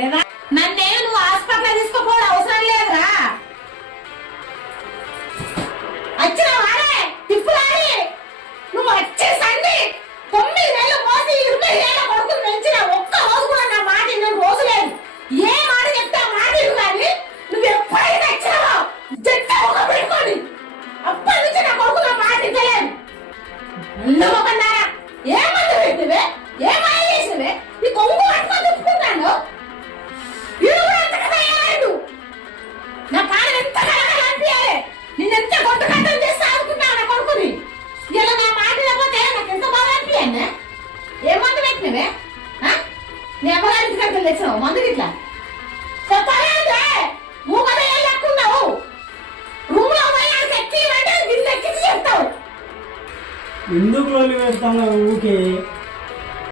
లేదా? నన్నే నువ్వు హాస్పిటల్ తీసుకోపోవడం అవసరం లేదురా. వచ్చిన వాడే తిప్పులాడి నువ్వు వచ్చే సండి 9 నెలలు మోసి 20 ఏళ్ళ కొడుకుని పెంచిన ఒక్క రోజు కూడా నా మాట నేను రోజు లేదు. ఏ మాట చెప్తే ఆ మాట కానీ నువ్వు ఎప్పుడైనా వచ్చినావో జట్ట ఒక పెట్టుకోని అప్పటి నుంచి నా కొడుకు నా మాట ఇవ్వలేదు. ఏమంది పెట్టివే ఏమాయ చేసినవే నీ కొంగు పట్టుకొని తిప్పుకుంటాను. నా ప్రాణం ఎంత అనిపించాలి. నిన్నెంత గొంతు కట్టం చేసి ఆడుకుంటావు నా కొడుకుని. ఇలా నా మాట లేకపోతే నాకు ఎంత బాగా అనిపించాను. ఏ మందు పెట్టినవే నీ అమ్మగారికి కట్టలు తెచ్చినావు మందుకి ఇట్లా చెప్పాలంటే మూగదే లేకున్నావు. రూమ్ లో పోయి ఎక్కి అంటే గిన్నె ఎక్కించి చెప్తావు. ఎందుకు రోజులు పెడతాను ఊకే